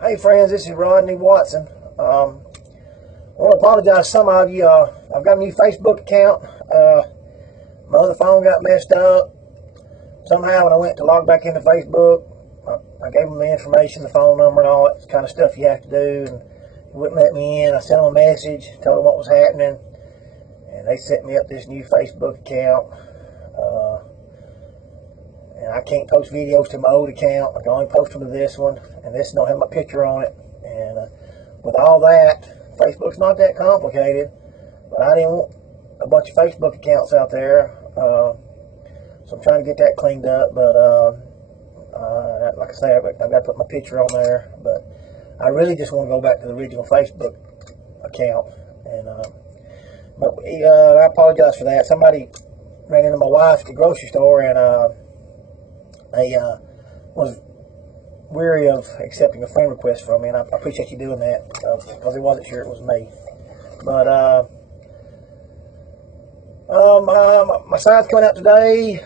Hey friends, this is Rodney Watson. I want to apologize to some of you. I've got a new Facebook account. My other phone got messed up. Somehow when I went to log back into Facebook, I gave them the information, the phone number and all that kind of stuff you have to do, and it wouldn't let me in. I sent them a message, told them what was happening, and they set me up this new Facebook account. And I can't post videos to my old account. I can only post them to this one, and this don't have my picture on it. And with all that, Facebook's not that complicated, but I didn't want a bunch of Facebook accounts out there, so I'm trying to get that cleaned up. But like I say, I've got to put my picture on there. But I really just want to go back to the original Facebook account. And but I apologize for that. Somebody ran into my wife at the grocery store, and they was weary of accepting a friend request from me, and I appreciate you doing that, because he wasn't sure it was me. But my sign's coming out today.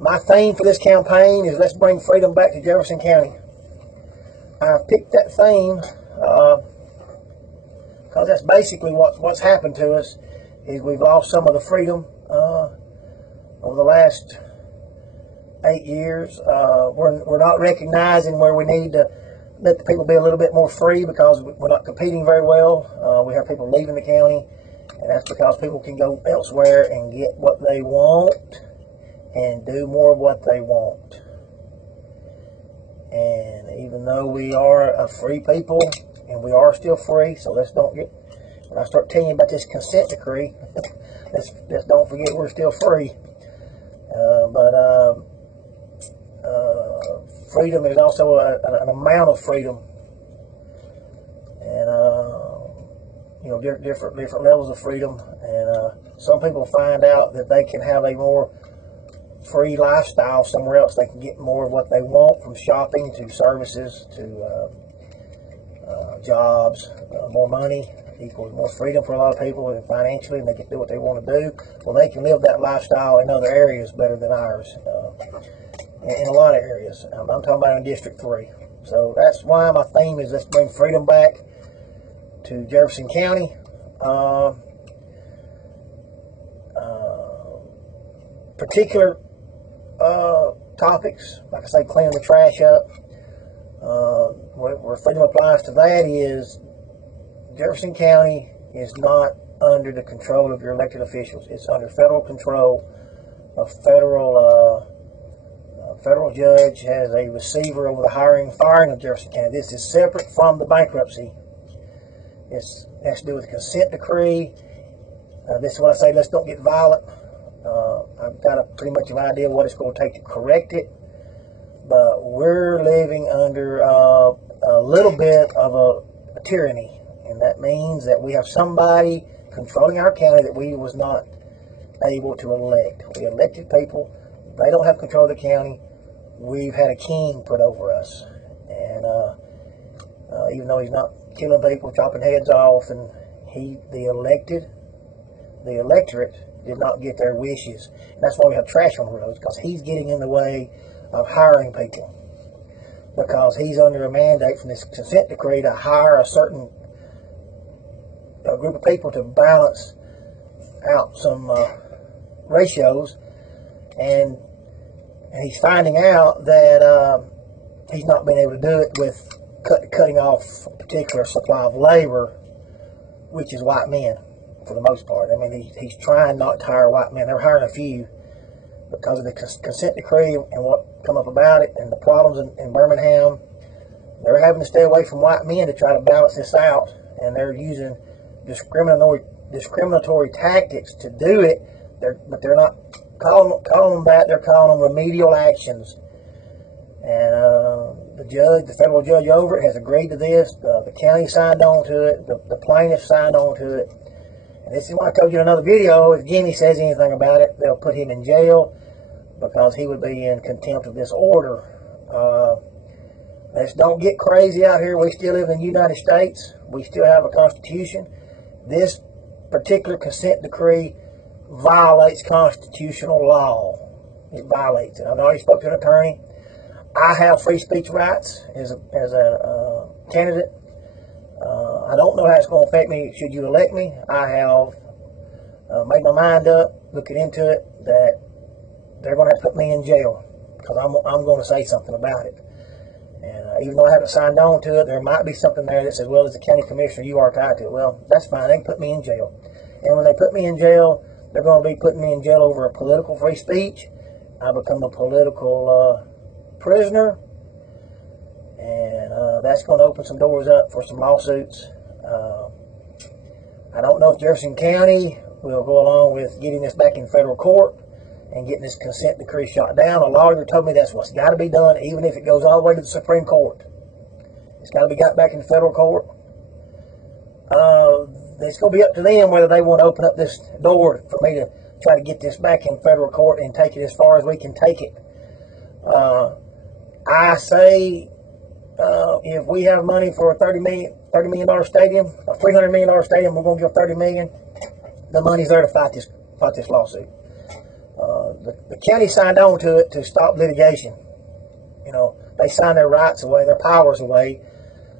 My theme for this campaign is "Let's Bring Freedom Back to Jefferson County." I've picked that theme because that's basically what's happened to us. Is we've lost some of the freedom over the last 8 years. We're not recognizing where we need to let the people be a little bit more free, because we're not competing very well. We have people leaving the county, and that's because people can go elsewhere and get what they want and do more of what they want. And even though we are a free people, and we are still free, so let's don't get, when I start telling you about this consent decree, let's don't forget we're still free. But freedom is also an amount of freedom, and different levels of freedom. And some people find out that they can have a more free lifestyle somewhere else. They can get more of what they want, from shopping to services to jobs. More money equals more freedom for a lot of people, and financially, and they can do what they want to do. Well, they can live that lifestyle in other areas better than ours. In a lot of areas. I'm talking about in District 3. So that's why my theme is "Let's Bring Freedom Back to Jefferson County." Particular topics, like I say, cleaning the trash up. Where freedom applies to that is Jefferson County is not under the control of your elected officials. It's under federal control. A federal judge has a receiver over the hiring and firing of Jefferson County. This is separate from the bankruptcy. It has to do with the consent decree. This is what I say, let's don't get violent. I've got a pretty much an idea what it's going to take to correct it. But we're living under a little bit of a tyranny. And that means that we have somebody controlling our county that we was not able to elect. We elected people. They don't have control of the county. We've had a king put over us, and even though he's not killing people, chopping heads off, and the electorate did not get their wishes. And that's why we have trash on the roads, because he's getting in the way of hiring people, because he's under a mandate from this consent decree to hire a certain group of people to balance out some ratios, and he's finding out that he's not been able to do it with cutting off a particular supply of labor, which is white men for the most part. I mean, he's trying not to hire white men. They're hiring a few because of the consent decree and what come up about it, and the problems in Birmingham. They're having to stay away from white men to try to balance this out, and they're using discriminatory tactics to do it. But they're not calling them that. They're calling them remedial actions. And the federal judge over it, has agreed to this. The county signed on to it. The plaintiff signed on to it. And this is what I told you in another video. If Jimmy says anything about it, they'll put him in jail, because he would be in contempt of this order. Let's don't get crazy out here. We still live in the United States. We still have a constitution. This particular consent decree violates constitutional law. It violates it. I've already spoke to an attorney. I have free speech rights as a candidate. I don't know how it's going to affect me should you elect me. I have made my mind up, looking into it, that they're going to have to put me in jail because I'm going to say something about it. And even though I haven't signed on to it, there might be something there that says, well, as a county commissioner, you are tied to it. Well, that's fine. They can put me in jail. And when they put me in jail, they're going to be putting me in jail over a political free speech. I become a political prisoner. And that's going to open some doors up for some lawsuits. I don't know if Jefferson County will go along with getting this back in federal court and getting this consent decree shot down. A lawyer told me that's what's got to be done, even if it goes all the way to the Supreme Court. It's got to be got back in federal court. It's going to be up to them whether they want to open up this door for me to try to get this back in federal court and take it as far as we can take it. I say if we have money for a $30 million stadium, a $300 million stadium, we're going to give $30 million. The money's there to fight this lawsuit. The county signed on to it to stop litigation. You know, they signed their rights away, their powers away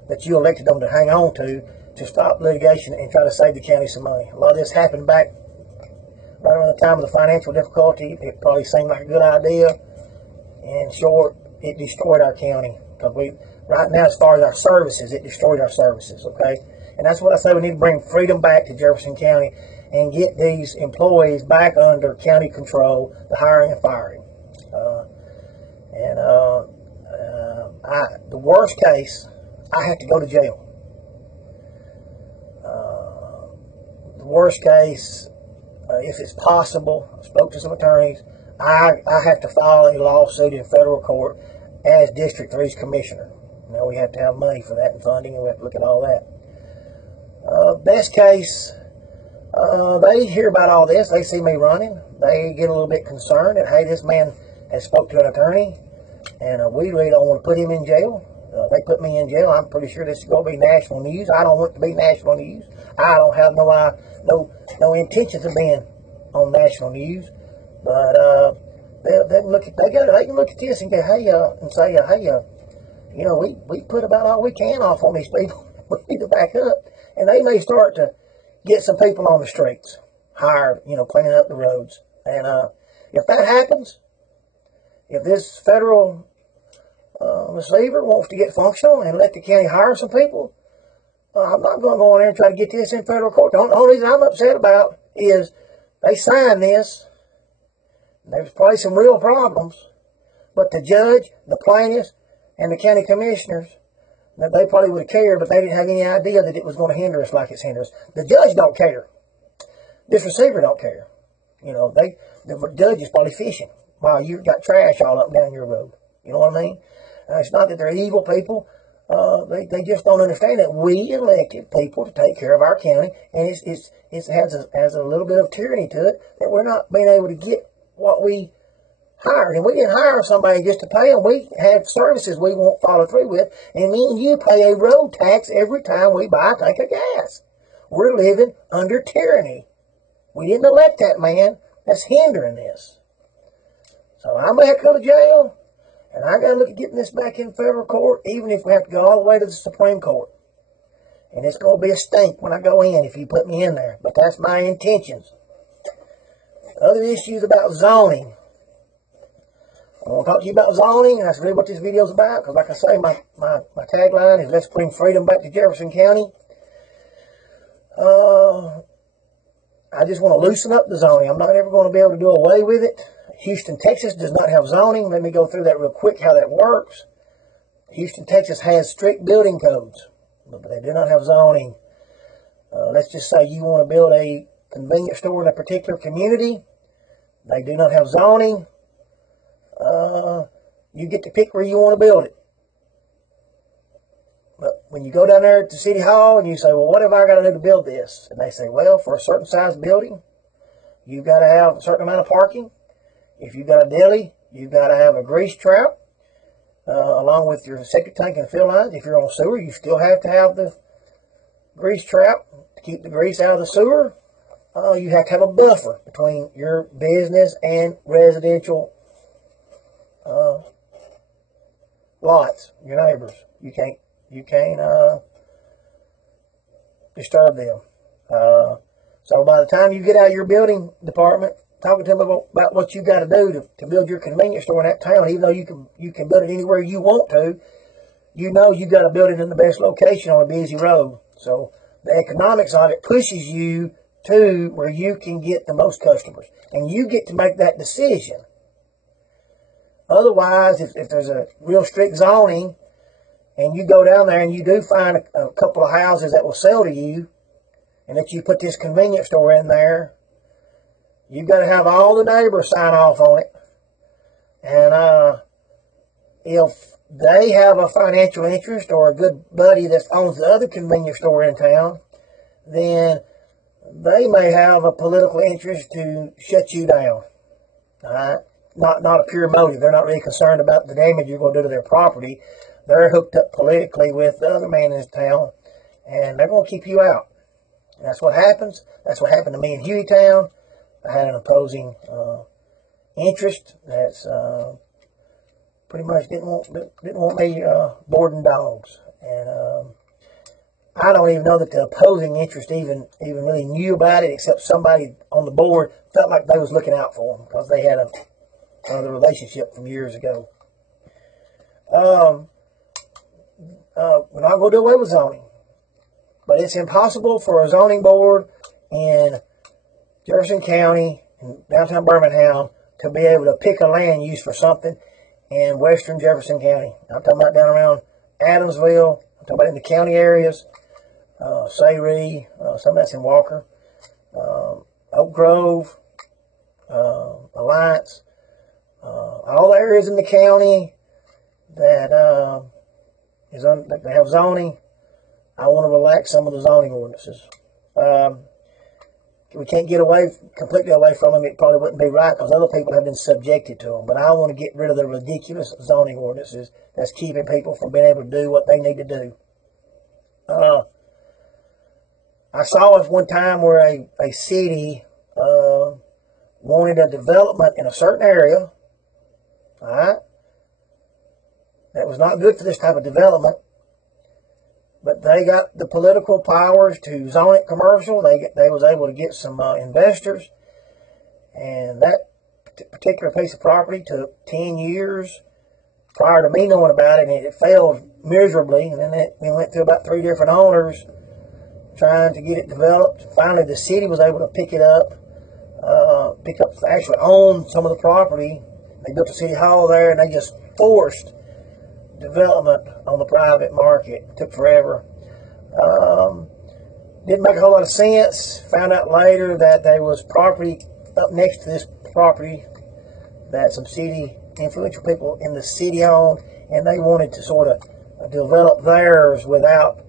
that you elected them to hang on to stop litigation and try to save the county some money. A lot of this happened back right around the time of the financial difficulty. It probably seemed like a good idea. In short, it destroyed our county because right now, as far as our services, it destroyed our services. Okay, and that's what I say. We need to bring freedom back to Jefferson County and get these employees back under county control, the hiring and firing. The worst case, I have to go to jail. The worst case, if it's possible, I spoke to some attorneys, I have to file a lawsuit in federal court as District 3's commissioner. Now, we have to have money for that and funding, and we have to look at all that. Best case, they hear about all this. They see me running. They get a little bit concerned that, hey, this man has spoke to an attorney, and we really don't want to put him in jail. They put me in jail. I'm pretty sure this is going to be national news. I don't want it to be national news. I don't have no intentions of being on national news. But they can look at this and go, hey, and say, hey, you know, we put about all we can off on these people. We need to back up, and they may start to get some people on the streets, hire, you know, cleaning up the roads. And if that happens, if this federal receiver wants to get functional and let the county hire some people, I'm not going to go in there and try to get this in federal court. The only reason I'm upset about is they signed this. There's probably some real problems, but the judge, the plaintiffs, and the county commissioners, they probably would have cared, but they didn't have any idea that it was going to hinder us like it's hindered us. The judge don't care. This receiver don't care. You know, the judge is probably fishing while you've got trash all up and down your road. You know what I mean? It's not that they're evil people. They just don't understand that we elected people to take care of our county, and it has a little bit of tyranny to it that we're not being able to get what we hired. And we didn't hire somebody just to pay them. We have services we won't follow through with, and me and you pay a road tax every time we buy a tank of gas. We're living under tyranny. We didn't elect that man. That's hindering this. So I'm going to have to go to jail. And I got to look at getting this back in federal court, even if we have to go all the way to the Supreme Court. And it's going to be a stink when I go in if you put me in there. But that's my intentions. Other issues about zoning. I want to talk to you about zoning, and that's really what this video is about. Because like I say, my tagline is let's bring freedom back to Jefferson County. I just want to loosen up the zoning. I'm not ever going to be able to do away with it. Houston, Texas does not have zoning. Let me go through that real quick, how that works. Houston, Texas has strict building codes, but they do not have zoning. Let's just say you want to build a convenience store in a particular community. They do not have zoning. You get to pick where you want to build it. But when you go down there to City Hall and you say, well, what have I got to do to build this? And they say, well, for a certain size building, you've got to have a certain amount of parking. If you've got a deli, you've got to have a grease trap along with your septic tank and fill lines. If you're on sewer, you still have to have the grease trap to keep the grease out of the sewer. You have to have a buffer between your business and residential lots, your neighbors. You can't disturb them. So by the time you get out of your building department, talking to them about what you got to do to build your convenience store in that town, even though you can build it anywhere you want to, you know you got to build it in the best location on a busy road. So the economics of it pushes you to where you can get the most customers, and you get to make that decision. Otherwise, if there's a real strict zoning, and you go down there and you do find a couple of houses that will sell to you, and that you put this convenience store in there, you've got to have all the neighbors sign off on it. And if they have a financial interest or a good buddy that owns the other convenience store in town, then they may have a political interest to shut you down. All right? Not a pure motive. They're not really concerned about the damage you're going to do to their property. They're hooked up politically with the other man in this town, and they're going to keep you out. And that's what happens. That's what happened to me in Hueytown. I had an opposing interest that's pretty much didn't want me boarding dogs, and I don't even know that the opposing interest even really knew about it, except somebody on the board felt like they was looking out for them because they had another relationship from years ago. We're not going to do away with zoning, but it's impossible for a zoning board in Jefferson County, in downtown Birmingham, to be able to pick a land use for something in western Jefferson County. I'm talking about down around Adamsville. I'm talking about in the county areas, Sayre, some of that's in Walker, Oak Grove, Alliance, all the areas in the county that that they have zoning. I want to relax some of the zoning ordinances. We can't get completely away from them. It probably wouldn't be right because other people have been subjected to them. But I want to get rid of the ridiculous zoning ordinances that's keeping people from being able to do what they need to do. I saw it one time where a city wanted a development in a certain area, all right, that was not good for this type of development. But they got the political powers to zone it commercial. They was able to get some investors. And that particular piece of property took 10 years prior to me knowing about it. And it failed miserably. And then we went through about 3 different owners trying to get it developed. Finally, the city was able to pick up, actually own some of the property. They built a city hall there, and they just forced development on the private market. It took forever. Didn't make a whole lot of sense. Found out later that there was property up next to this property that some city influential people in the city owned, and they wanted to sort of develop theirs without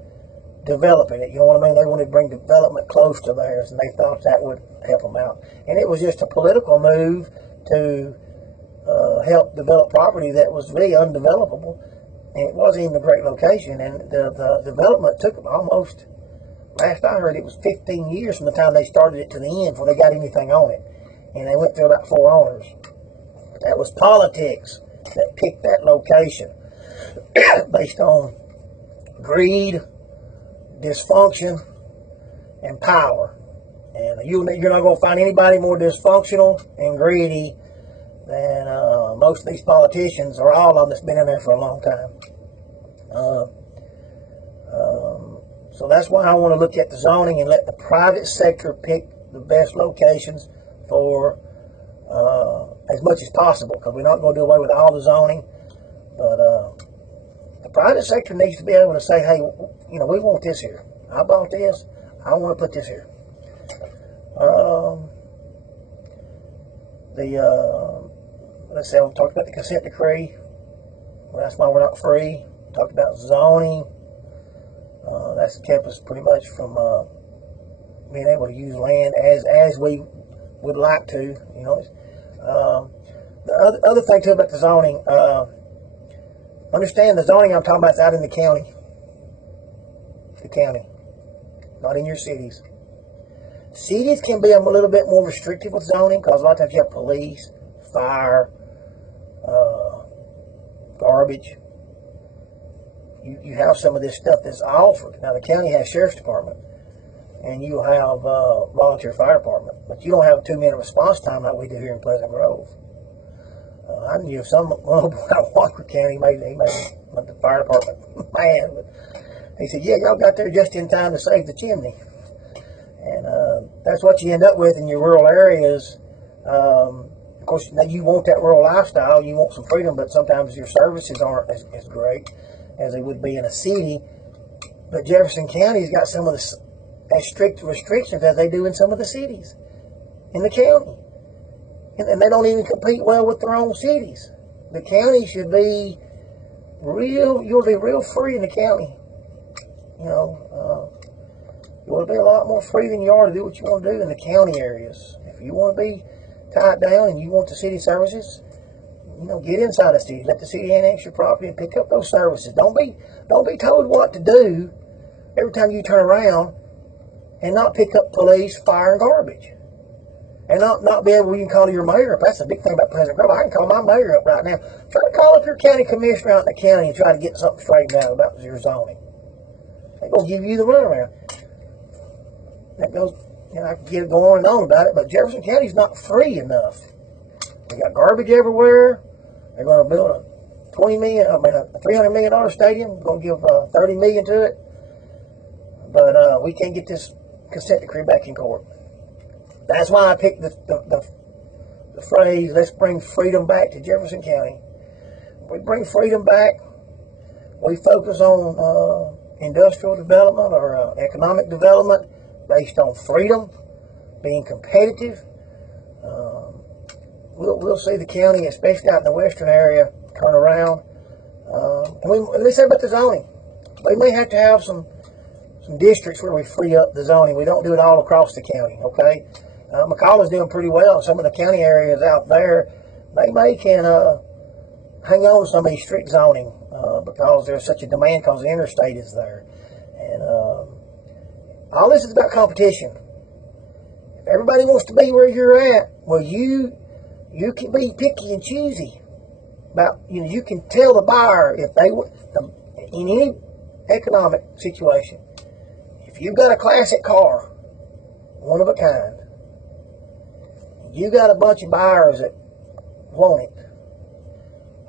developing it. You know what I mean? They wanted to bring development close to theirs, and they thought that would help them out. And it was just a political move to help develop property that was really undevelopable. And it wasn't even a great location, and the development took them almost, last I heard, it was 15 years from the time they started it to the end before they got anything on it. And they went through about 4 owners. That was politics that picked that location based on greed, dysfunction, and power. And you're not going to find anybody more dysfunctional and greedy than most of these politicians, or all of them that's been in there for a long time. So that's why I want to look at the zoning and let the private sector pick the best locations for as much as possible, because we're not going to do away with all the zoning. But the private sector needs to be able to say, hey, we want this here. I bought this. I want to put this here. Let's say, I've talked about the consent decree. Well, that's why we're not free. Talked about zoning. That's kept us pretty much from being able to use land as we would like to. The other thing too about the zoning, understand the zoning I'm talking about is out in the county. The county, not in your cities. Cities can be a little bit more restrictive with zoning because a lot of times you have police, fire, garbage, you have some of this stuff that's offered. Now, the county has sheriff's department, and you have volunteer fire department, but you don't have a 2-minute response time like we do here in Pleasant Grove. I knew some out of Walker County, he made the fire department mad, but he said, yeah, y'all got there just in time to save the chimney. And that's what you end up with in your rural areas. Of course, now you want that rural lifestyle, you want some freedom, but sometimes your services aren't as great as they would be in a city. But Jefferson County's got some of the as strict restrictions as they do in some of the cities in the county. And they don't even compete well with their own cities. The county should be you'll be real free in the county. You want to be a lot more free than you are to do what you want to do in the county areas. If you want to be tied down and you want the city services, get inside the city. Let the city annex your property and pick up those services. Don't be told what to do every time you turn around and not pick up police, fire, and garbage. And not be able to even call your mayor up. That's the big thing about Pleasant Grove. I can call my mayor up right now. Try to call up your county commissioner out in the county and try to get something straightened out about your zoning. They're going to give you the runaround. That goes, I can get it going on about it, but Jefferson County's not free enough. They got garbage everywhere. They're going to build a $300 million stadium. We're going to give $30 million to it. But we can't get this consent decree back in court. That's why I picked the phrase, let's bring freedom back to Jefferson County. We bring freedom back. We focus on industrial development or economic development based on freedom, being competitive. We'll see the county, especially out in the western area, turn around. Let me say about the zoning. We may have to have some districts where we free up the zoning. We don't do it all across the county, okay? McCall doing pretty well. Some of the county areas out there, they may can hang on to some of these strict zoning because there's such a demand because the interstate is there. And all this is about competition. If everybody wants to be where you're at, well, you can be picky and choosy about, you can tell the buyer if they in any economic situation, if you've got a classic car, one of a kind, you got a bunch of buyers that want it,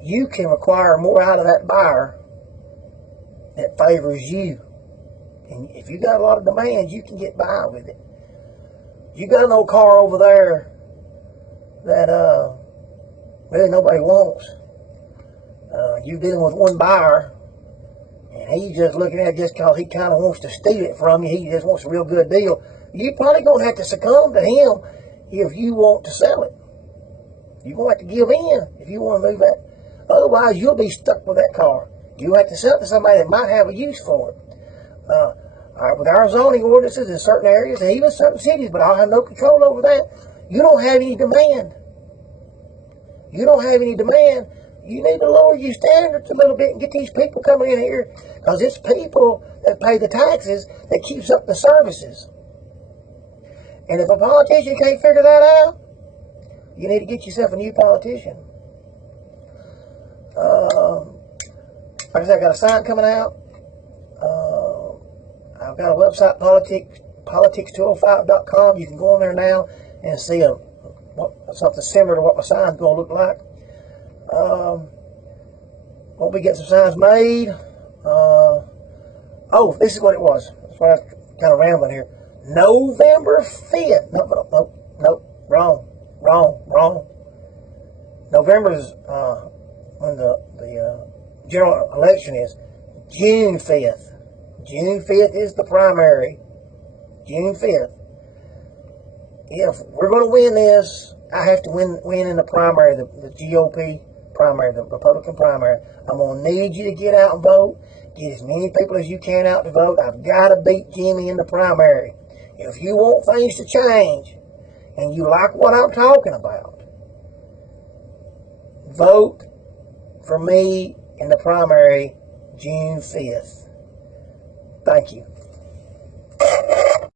you can require more out of that buyer that favors you. And if you got a lot of demand, you can get by with it. You got an old car over there that really nobody wants. You're dealing with one buyer, and he's just looking at it just because he kind of wants to steal it from you. He just wants a real good deal. You're probably going to have to succumb to him if you want to sell it. You're going to have to give in if you want to move that. Otherwise, you'll be stuck with that car. You'll have to sell it to somebody that might have a use for it. With our zoning ordinances in certain areas and even certain cities, but I'll have no control over that, you don't have any demand. You don't have any demand. You need to lower your standards a little bit and get these people coming in here, because it's people that pay the taxes that keeps up the services. And if a politician can't figure that out, you need to get yourself a new politician. Like I said, I got a sign coming out. I've got a website, politics205.com. You can go on there now and see something similar to what my sign's going to look like. Won't be getting some signs made. This is what it was. That's why I'm kind of rambling here. November 5th. No, wrong. November is when the general election is. June 5th. June 5th is the primary. June 5th. If we're going to win this, I have to win in the primary, the GOP primary, the Republican primary. I'm going to need you to get out and vote. Get as many people as you can out to vote. I've got to beat Jimmy in the primary. If you want things to change and you like what I'm talking about, vote for me in the primary June 5th. Thank you.